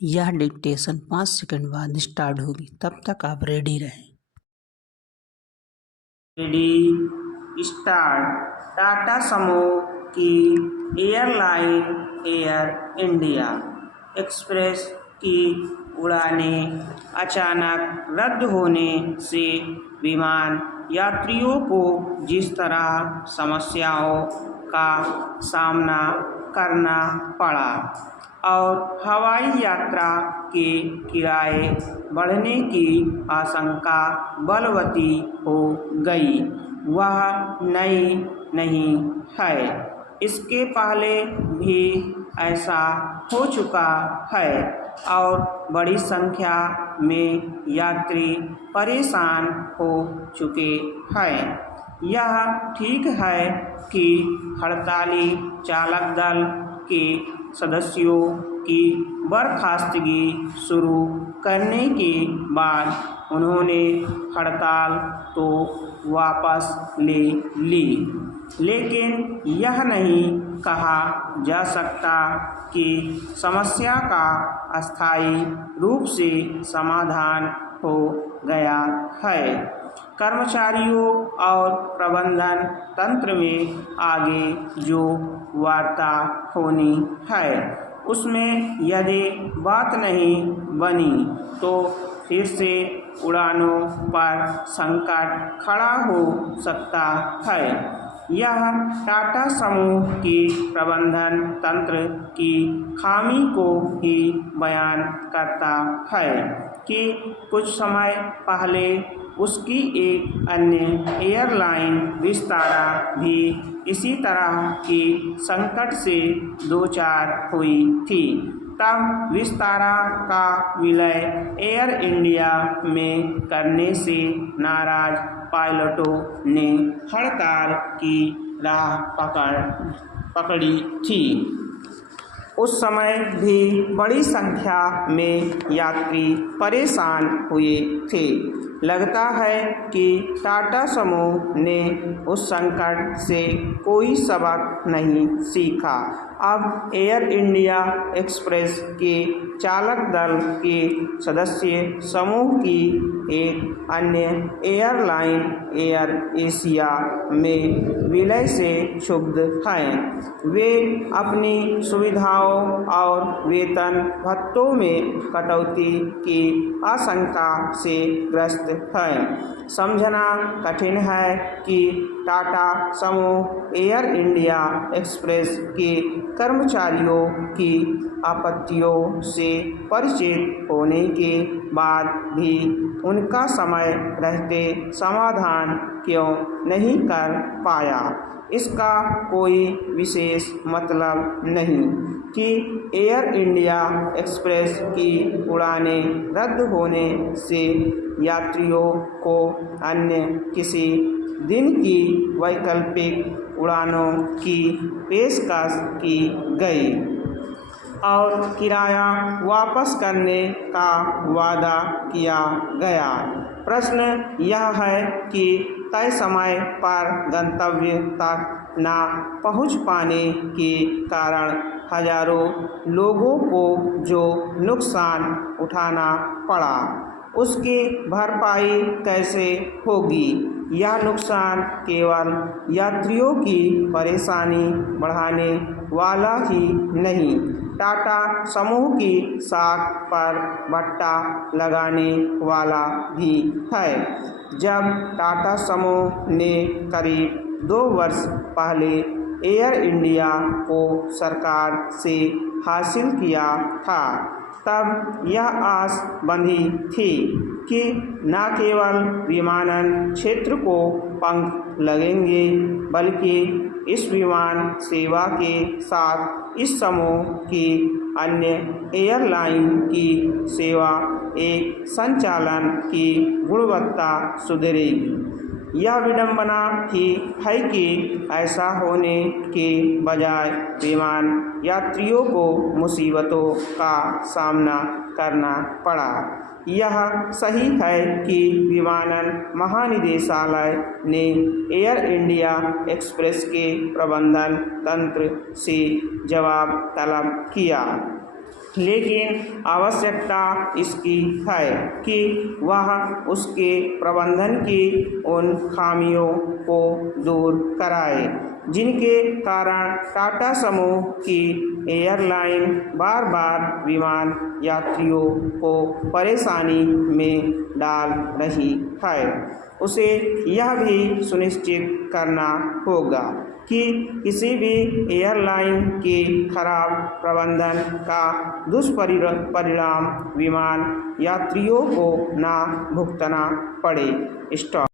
यह dictation 5 second बाद start होगी, तब तक आप रेडी रहें। Ready start. टाटा समूह की एयरलाइन एयर इंडिया एक्सप्रेस की उड़ानें अचानक रद्द होने से विमान यात्रियों को जिस तरह समस्याओं का सामना करना पड़ा और हवाई यात्रा के किराए बढ़ने की आशंका बलवती हो गई, वह नई नहीं है। इसके पहले भी ऐसा हो चुका है और बड़ी संख्या में यात्री परेशान हो चुके हैं। यह ठीक है कि हड़ताली चालक दल के सदस्यों की बर्खास्तगी शुरू करने के बाद उन्होंने हड़ताल तो वापस ले ली, लेकिन यह नहीं कहा जा सकता कि समस्या का अस्थायी रूप से समाधान हो गया है। कर्मचारियों और प्रबंधन तंत्र में आगे जो वार्ता होनी है उसमें यदि बात नहीं बनी तो फिर से उड़ानों पर संकट खड़ा हो सकता है। यह टाटा समूह की प्रबंधन तंत्र की खामी को ही बयान करता है कि कुछ समय पहले उसकी एक अन्य एयरलाइन विस्तारा भी इसी तरह की संकट से दो चार हुई थी। तब विस्तारा का विलय एयर इंडिया में करने से नाराज पायलटों ने हड़ताल की राह पकड़ी थी। उस समय भी बड़ी संख्या में यात्री परेशान हुए थे। लगता है कि टाटा समूह ने उस संकट से कोई सबक नहीं सीखा। अब एयर इंडिया एक्सप्रेस के चालक दल के सदस्य समूह की एक अन्य एयरलाइन एयर एशिया में विलय से क्षुब्ध हैं। वे अपनी सुविधाओं और वेतन भत्तों में कटौती की आशंका से ग्रस्त हैं। समझना कठिन है कि टाटा समूह एयर इंडिया एक्सप्रेस के कर्मचारियों की आपत्तियों से परिचित होने के बाद भी उनका समय रहते समाधान क्यों नहीं कर पाया। इसका कोई विशेष मतलब नहीं कि एयर इंडिया एक्सप्रेस की उड़ानें रद्द होने से यात्रियों को अन्य किसी दिन की वैकल्पिक उड़ानों की पेशकश की गई और किराया वापस करने का वादा किया गया। प्रश्न यह है कि तय समय पर गंतव्य तक न पहुंच पाने के कारण हजारों लोगों को जो नुकसान उठाना पड़ा उसकी भरपाई कैसे होगी। यह नुकसान केवल यात्रियों की परेशानी बढ़ाने वाला ही नहीं, टाटा समूह की साख पर भट्टा लगाने वाला भी है। जब टाटा समूह ने करीब 2 वर्ष पहले एयर इंडिया को सरकार से हासिल किया था, तब यह आस बंधी थी कि न केवल विमानन क्षेत्र को पंख लगेंगे बल्कि इस विमान सेवा के साथ इस समूह की अन्य एयरलाइन की सेवा एक संचालन की गुणवत्ता सुधरेगी। यह विडंबना ही है कि ऐसा होने के बजाय विमान यात्रियों को मुसीबतों का सामना करना पड़ा। यह सही है कि विमानन महानिदेशालय ने एयर इंडिया एक्सप्रेस के प्रबंधन तंत्र से जवाब तलब किया। लेकिन आवश्यकता इसकी है कि वह उसके प्रबंधन की उन खामियों को दूर कराए जिनके कारण टाटा समूह की एयरलाइन बार बार विमान यात्रियों को परेशानी में डाल रही है। उसे यह भी सुनिश्चित करना होगा कि किसी भी एयरलाइन के खराब प्रबंधन का दुष्परिणाम विमान यात्रियों को ना भुगतना पड़े। स्टॉप।